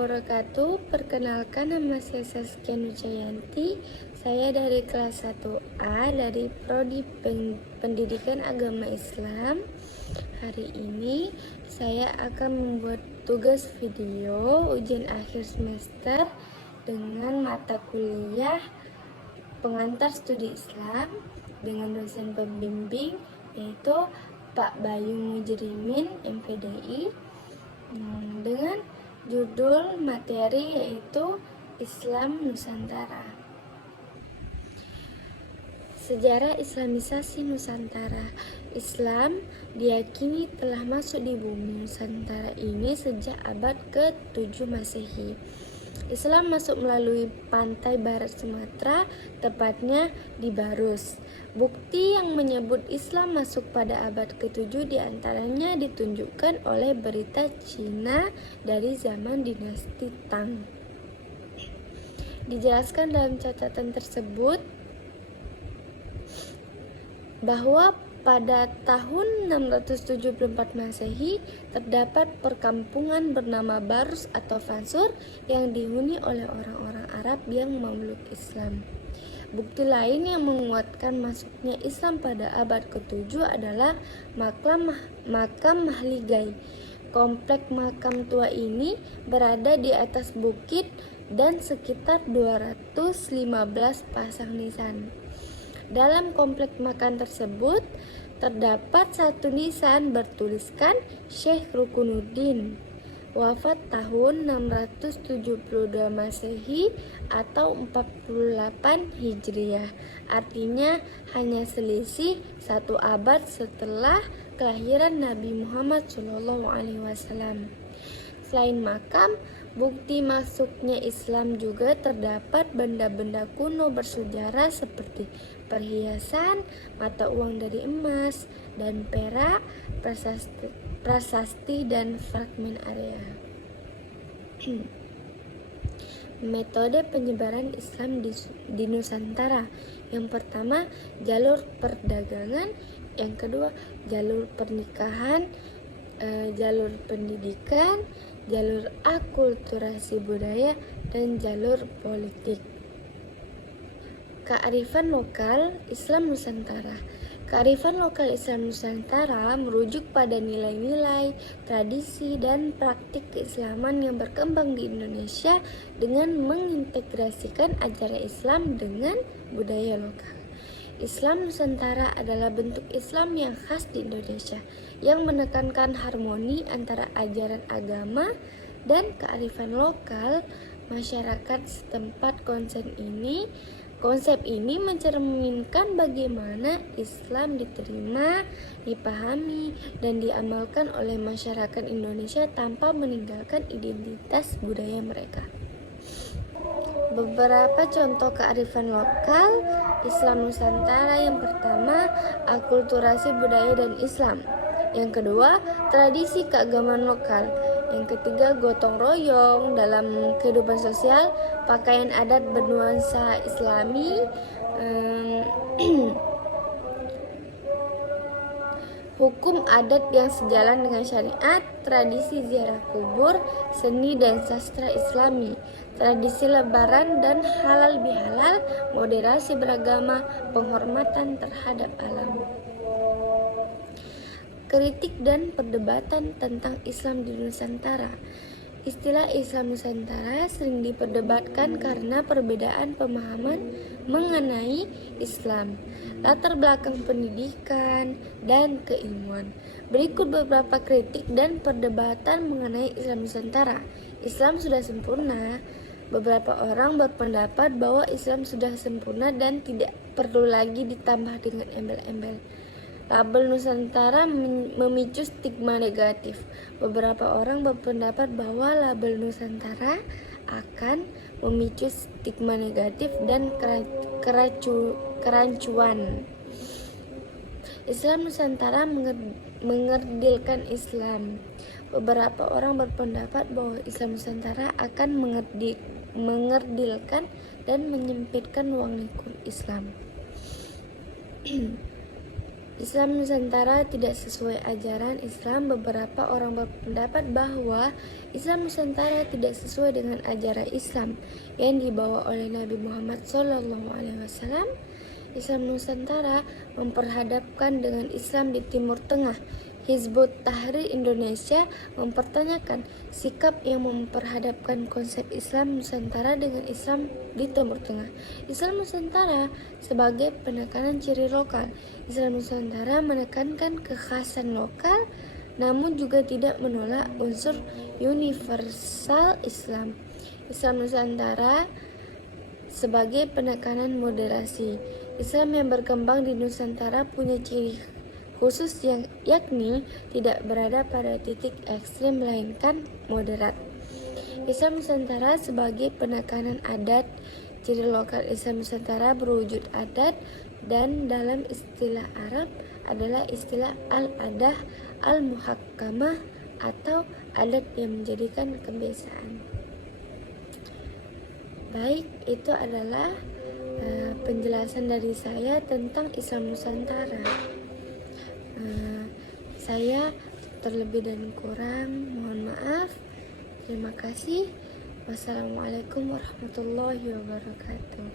wabarakatuh. Perkenalkan, nama saya Saskia Nucayanti. Saya dari kelas 1A dari Prodi Pendidikan Agama Islam. Hari ini saya akan membuat tugas video ujian akhir semester dengan mata kuliah pengantar studi Islam dengan dosen pembimbing yaitu Pak Bayu Mujrimin MPDI, dengan judul materi yaitu Islam Nusantara. Sejarah Islamisasi Nusantara. Islam diyakini telah masuk di bumi Nusantara ini sejak abad ke-7 Masehi. Islam masuk melalui pantai barat Sumatera, tepatnya di Barus. Bukti yang menyebut Islam masuk pada abad ke-7 diantaranya ditunjukkan oleh berita Cina dari zaman dinasti Tang. Dijelaskan dalam catatan tersebut bahwa pada tahun 674 Masehi terdapat perkampungan bernama Barus atau Fansur yang dihuni oleh orang-orang Arab yang memeluk Islam. Bukti lain yang menguatkan masuknya Islam pada abad ke-7 adalah makam Mahligai. Komplek makam tua ini berada di atas bukit dan sekitar 215 pasang nisan. Dalam komplek makam tersebut terdapat satu nisan bertuliskan Syekh Rukunuddin, wafat tahun 672 Masehi atau 48 Hijriah. Artinya hanya selisih satu abad setelah kelahiran Nabi Muhammad SAW. Selain makam, bukti masuknya Islam juga terdapat benda-benda kuno bersejarah seperti perhiasan, mata uang dari emas dan perak, prasasti dan fragmen area. Metode penyebaran Islam di Nusantara. Yang pertama, jalur perdagangan. Yang kedua, jalur pernikahan, jalur pendidikan, jalur akulturasi budaya, dan jalur politik. Kearifan lokal Islam Nusantara. Kearifan lokal Islam Nusantara merujuk pada nilai-nilai, tradisi, dan praktik keislaman yang berkembang di Indonesia dengan mengintegrasikan ajaran Islam dengan budaya lokal. Islam Nusantara adalah bentuk Islam yang khas di Indonesia, yang menekankan harmoni antara ajaran agama dan kearifan lokal masyarakat setempat. Konsep ini mencerminkan bagaimana Islam diterima, dipahami, dan diamalkan oleh masyarakat Indonesia tanpa meninggalkan identitas budaya mereka. Beberapa contoh kearifan lokal Islam Nusantara. Yang pertama, akulturasi budaya dan Islam. Yang kedua, tradisi keagamaan lokal. Yang ketiga, gotong royong dalam kehidupan sosial, pakaian adat bernuansa Islami, hukum adat yang sejalan dengan syariat, tradisi ziarah kubur, seni dan sastra Islami, tradisi lebaran dan halal bihalal, moderasi beragama, penghormatan terhadap alam. Kritik dan perdebatan tentang Islam di Nusantara. Istilah Islam Nusantara sering diperdebatkan karena perbedaan pemahaman mengenai Islam, latar belakang pendidikan, dan keilmuan. Berikut beberapa kritik dan perdebatan mengenai Islam Nusantara. Islam sudah sempurna. Beberapa orang berpendapat bahwa Islam sudah sempurna dan tidak perlu lagi ditambah dengan embel-embel. Label Nusantara memicu stigma negatif. Beberapa orang berpendapat bahwa label Nusantara akan memicu stigma negatif dan kerancuan. Islam Nusantara mengerdilkan Islam. Beberapa orang berpendapat bahwa Islam Nusantara akan mengerdilkan dan menyempitkan ruang lingkup Islam. Islam Nusantara tidak sesuai ajaran Islam. Beberapa orang berpendapat bahwa Islam Nusantara tidak sesuai dengan ajaran Islam yang dibawa oleh Nabi Muhammad SAW. Islam Nusantara memperhadapkan dengan Islam di Timur Tengah. Hizbut Tahrir Indonesia mempertanyakan sikap yang memperhadapkan konsep Islam Nusantara dengan Islam di Timur Tengah. Islam Nusantara sebagai penekanan ciri lokal. Islam Nusantara menekankan kekhasan lokal namun juga tidak menolak unsur universal Islam. Islam Nusantara sebagai penekanan moderasi. Islam yang berkembang di Nusantara punya ciri khusus yang yakni tidak berada pada titik ekstrim melainkan moderat. Islam Nusantara sebagai penekanan adat. Ciri lokal Islam Nusantara berwujud adat dan dalam istilah Arab adalah istilah al-adah al-muhakkamah atau adat yang menjadikan kebiasaan. Baik, itu adalah penjelasan dari saya tentang Islam Nusantara. Saya terlebih dan kurang mohon maaf. Terima kasih. Wassalamualaikum warahmatullahi wabarakatuh.